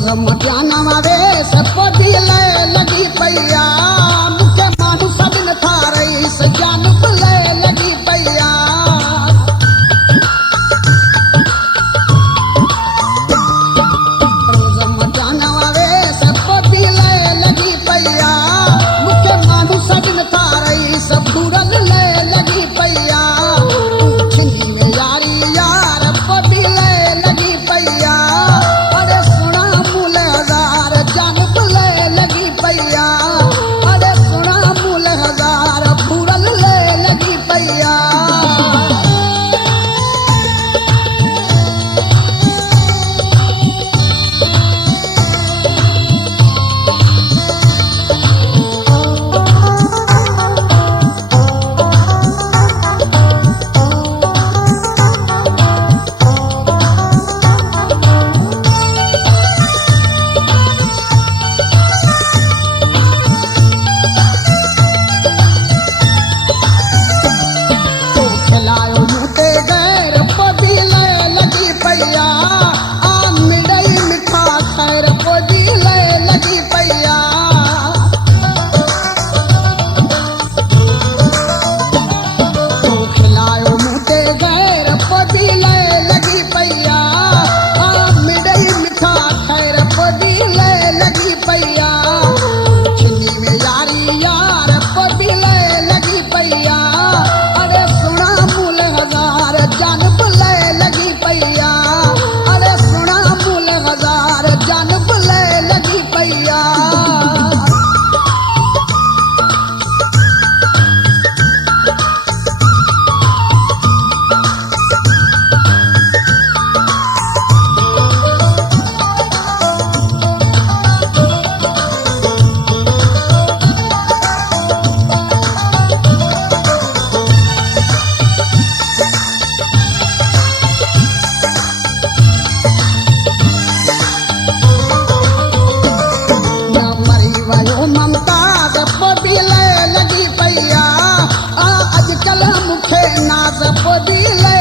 रोज मटियाना मावे सबको दिले लगी पैया मुखे मानु सबन थारई सजान बुले लगी पैया रोज मटियाना मावे सबको दिले लगी पैया मुखे मानु सबन थारई सब दूरल ले लगी पैया छिंदी में यारी यार को दिले लगी पैया अरे सुना मूल हजार जान बुले लगी पैया अरे सुना मूल हजार फूरल ले लगी पैया तो खिलायो मुते गैर पदी ले लगी पैया आ मिड़ई मिठा खैर पदी ले लगी पैया तो खिलायो मुते गैर पदी ले लगी पैया आ मिड़ई मिठा खैर पदी ले लगी पैया छिंदी में यारी यार पदी ले लगी पैया अरे सुना मूल हजार जान बुले लगी पैया अरे सुना मूल हजार जान बुले लगी पैया मरी वयो ममता पदी ले लगी पैया आ अजकल मुखे नाज पदी ले